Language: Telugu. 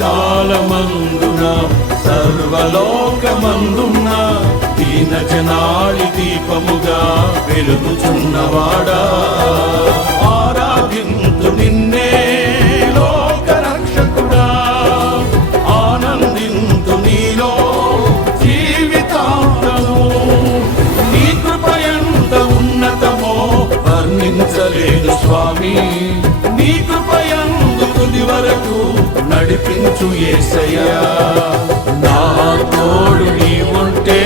కాలమందున సర్వలోకమందున్న దీన జనాళి దీపముగా వెలుగుచున్నవాడా, ఆరాధింతు నిన్నే లోక రక్షకుడా, ఆనందింతు నీలో జీవితాంతము. నీ కృప ఎంత ఉన్నతమో వర్ణించలేదు స్వామి, నీ కృప యందు తుది వరకు నడిపించు యేసయ్యా. నా తోడు నీవుంటే